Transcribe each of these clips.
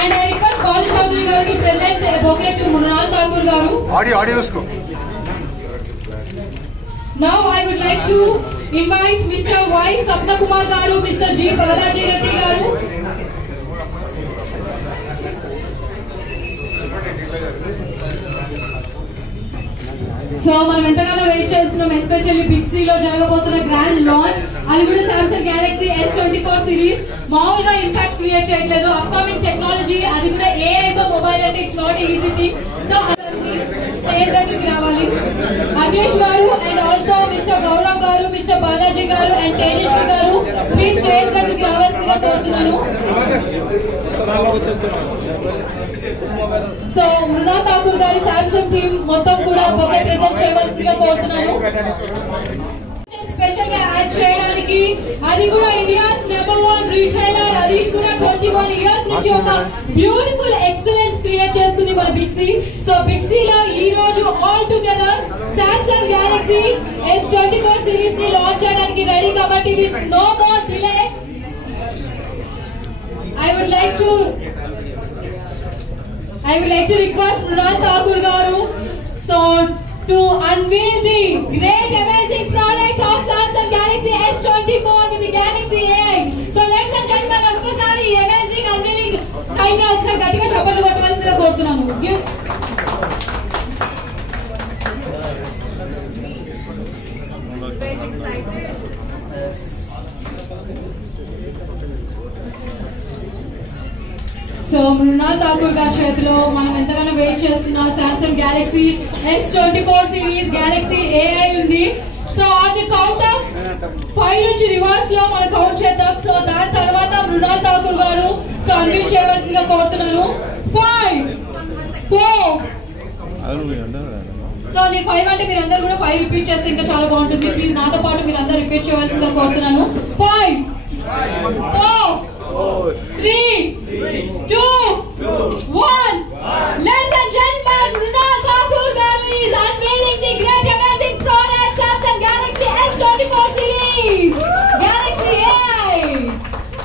And I request Balu Chaudhary garu to present a bouquet to Mrunal Thakur garu. Audio usko. Now I would like to invite Mr. Y. Sapna Kumar garu, Mr. G. Balaji Reddy garu. So మనం ఎంతగానో వెయిట్ చేస్తున్నాం, especially big C లో జరగబోతున్న grand launch. అది కూడా Samsung Galaxy S24 series. మామూలుగా impact create చేయట్లేదు, upcoming technology, అది కూడా AI తో మొబైల్ అంటే it's not easy thing. So stage దగ్గరికి రావాలి అఖిలేష్ గారు అండ్ ఆల్సో మిస్టర్ గౌరవ్ గారు, మిస్టర్ బాలాజీ గారు అండ్ తేజస్వి గారు ప్లీజ్ స్టేజ్ దగ్గరికి రావాల్సిందిగా కోరుతున్నాను. సో మృణాల్ ఠాకూర్ గారి సామ్సంగ్ టీమ్ మొత్తం కూడా బొకే ప్రెజెంట్ చేయవలసిందిగా కోరుతున్నాను. స్పెషల్ గా యాడ్ చేయడానికి అది కూడా ఇండియాస్ #1 రీటైలర్, అది కూడా 21 ఇయర్స్ నుంచి ఒక బ్యూటిఫుల్ ఎక్సలెన్స్ క్రియేట్ చేసుకుంది మన big C. So big C లో ఈ రోజు all together Samsung Galaxy S24 series ని లాంచ్ చేయడానికి రెడీ. కాబట్టి with no more delay I would like to request Mrunal Thakur garu to unveil the great amazing product of Samsung Galaxy S24 with the Galaxy A. So ladies and gentlemen, ఒక్కసారి amazing unveiling time లో ఒకసారి గట్టిగా చప్పట్లు కొట్టవలసిందిగా కోరుతున్నాను. Very excited. So Mrunal Thakur గారి చేతిలో మనం ఎంతగానో వెయిట్ చేస్తున్న Samsung Galaxy S24 series Galaxy AI ఉంది. So on the count of 5 నుంచి రివర్స్ లో మనం కౌంట్ చేద్దాం. సో దాని తర్వాత మృణాల్ ఠాకూర్ గారు సో అన్వీల్ చేయవలసిందిగా కోరుతున్నాను. 5 4 సో నేను 5 అంటే మీరు అందరూ కూడా 5 రిపీట్ చేస్తే ఇంకా చాలా బాగుంటుంది. ప్లీజ్ నాతో పాటు మీరు అందరూ రిపీట్ చేయవలసిందిగా కోరుతున్నాను. 5 4 3 2 1. Ladies and gentlemen, Mrunal Thakur garu is unveiling the great amazing product Samsung Galaxy S24 series Galaxy AI.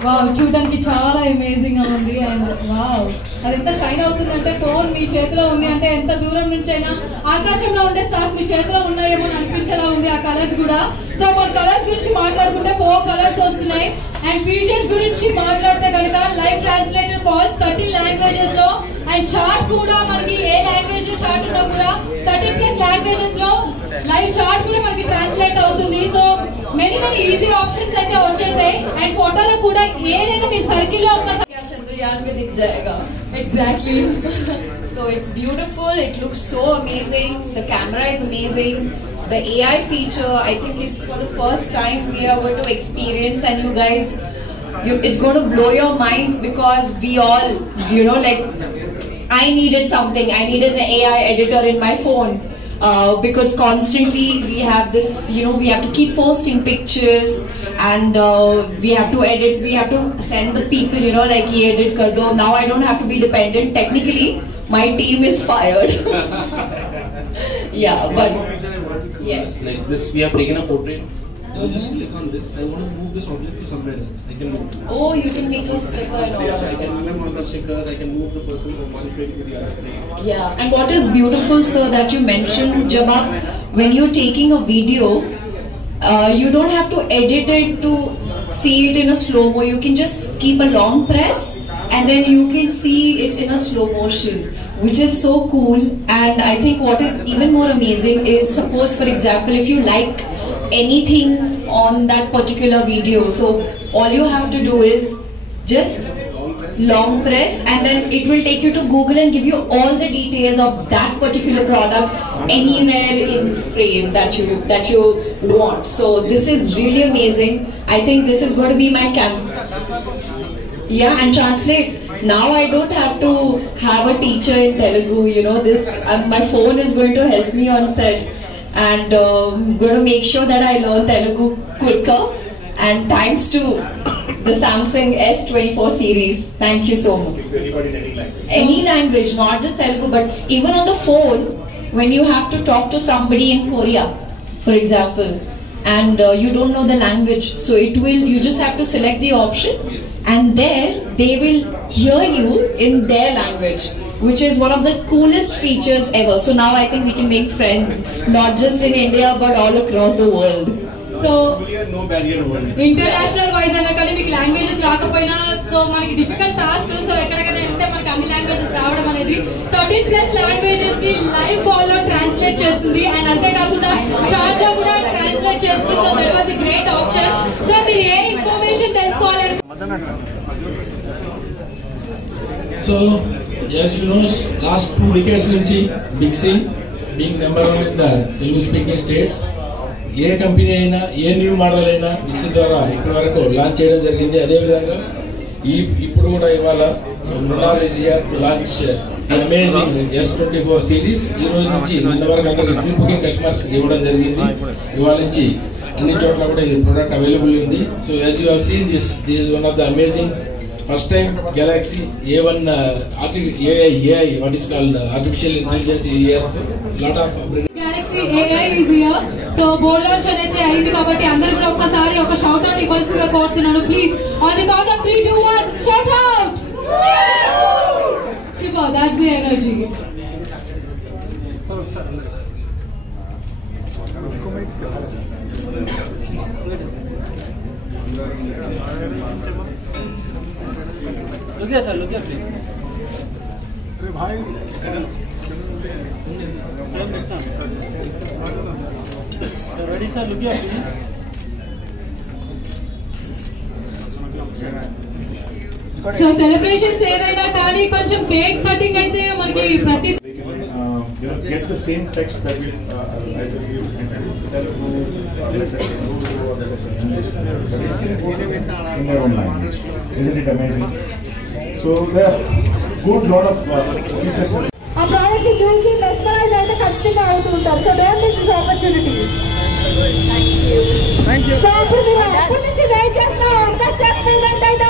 Wow, చూడడానికి చాలా అమేజింగ్ గా ఉంది. అండ్ వావ్, అది ఎంత షైన్ అవుతుందంటే ఫోన్ మీ చేతిలో ఉంది అంటే ఎంత దూరం నుంచి అయినా ఆకాశంలో ఉండే స్టార్స్ మీ చేతిలో ఉన్నాయేమో అని అనిపించేలా ఉంది ఆ కలర్స్ కూడా. సో మన కలర్స్ గురించి మాట్లాడుకుంటే 4 కలర్స్ వస్తున్నాయి. అండ్ ఫీచర్స్ గురించి మాట్లాడితే కనుక లైవ్ ట్రాన్స్లేటర్ కాల్స్ 13 లాంగ్వేజెస్ లో, అండ్ చార్ట్ కూడా మనకి ఏ లాంగ్వేజ్ లో చార్ట్ ఉన్నా కూడా 13+ లాంగ్వేజెస్ లో లైవ్ చార్ట్ కూడా మనకి ట్రాన్స్లేట్ అవుతుంది. సో మెనీ ఈజీ ఆప్షన్స్ అయితే వచ్చేసాయి. అండ్ ఫోటోలో కూడా ఏదైనా మీ సర్కిల్ లో ఒక చంద్రయాన్ में दिख जाएगा. Exactly. So it's beautiful. It looks so amazing. The camera is amazing. The AI feature, I think it's for the first time we are going to experience, and you guys, it's going to blow your minds because we all, like I needed something. I needed an AI editor in my phone. Because constantly we have this, we have to keep posting pictures and we have to edit, we have to send the people, like ye edit kar do. Now I don't have to be dependent. Technically, my team is fired. Yeah, but yes. Like this, we have taken a portrait. I just click on this. I want to move this object to somewhere else. I can move. Oh, you can make a sticker and all Yes, of I can that. move the stickers. I can move the person from one frame to the other frame. Yeah, and what is beautiful, sir, that you mentioned, Jabba, when you're taking a video, you don't have to edit it to see it in a slow-mo. You can just keep a long press and then you can see it in a slow motion, which is so cool. And I think what is even more amazing is, suppose for example, if you like anything on that particular video, so all you have to do is just long press and then it will take you to Google and give you all the details of that particular product anywhere in frame that you want. So this is really amazing. I think this is going to be my and translate. Now I don't have to have a teacher in Telugu, this my phone is going to help me on set, and I'm going to make sure that I learn Telugu quicker, and thanks to the Samsung S24 series. Thank you so much. Any language, not just Telugu, but even on the phone when you have to talk to somebody in Korea, for example, and you don't know the language, so you just have to select the option, and there they will hear you in their language, which is one of the coolest features ever. So now I think we can make friends not just in India but all across the world. So no barrier over it. International wise అన్న కానీ మీకు లాంగ్వేజెస్ రాకపోయినా సో మనకి difficult task. So ఎక్కడికైనా వెళ్తే మనకి అన్ని లాంగ్వేజెస్ రావడం అనేది 13+ లాంగ్వేజెస్ ని లైవ్ కాల్ లో ట్రాన్స్లేట్ చేస్తుంది, అండ్ అంతేకాకుండా చాట్ లో కూడా ట్రాన్స్లేట్ చేస్తుంది. So that was the great option. So మీరు ఏ ఇన్ఫర్మేషన్ తెలుసుకోవాలని So, as you know, last 2 decades nunchi Big C being number 1 in the Telugu speaking states, ఏ కంపెనీ అయినా ఏ న్యూ మోడల్ అయినా బిగ్సీ ద్వారా ఇప్పటి వరకు లాంచ్ చేయడం జరిగింది. అదేవిధంగా ఇప్పుడు కూడా ఇవాళ Mrunal is here to launch the amazing S24 series. ఈ రోజు నుంచి నిన్న వరకు అందరికి ప్రీ బుకింగ్ కస్టమర్స్ ఇవ్వడం జరిగింది. ఇవాళ నుంచి అన్ని చోట్ల కూడా ఈ ప్రొడక్ట్ అవైలబుల్ ఉంది. So as you have seen this is one of the amazing first time Galaxy A1 AI what is called artificial intelligence here, lot of Galaxy AI is here. So board launch అనేది అయింది కాబట్టి అందరూ కూడా ఒక్కసారి ఒక shout out ఇవ్వాల్సిందిగా కోరుతున్నాను. Please on the count of 3, 2, 1 shout out. Super, that's the energy. Look here, sir. Look here, please. अरे भाई Ready, sir? Look here, please. So celebrations ఏదైనా కానీ కొంచెం కేక్ కటింగ్ అయితే మనకి ప్రతి get the same text that we either use in Telugu, in their own language. Isn't it amazing? So there are good lot of features. ఆ ప్రోడక్ట్ ని చూసి మెస్మరైజ్ అయితే ఖచ్చితంగా అవుతుంటారు. So don't miss this opportunity. Thank you. So ఇప్పుడు మీరు అప్పటి నుంచి వెయిట్ చేస్తున్నారు. స్టెప్ మూవ్మెంట్ అయితే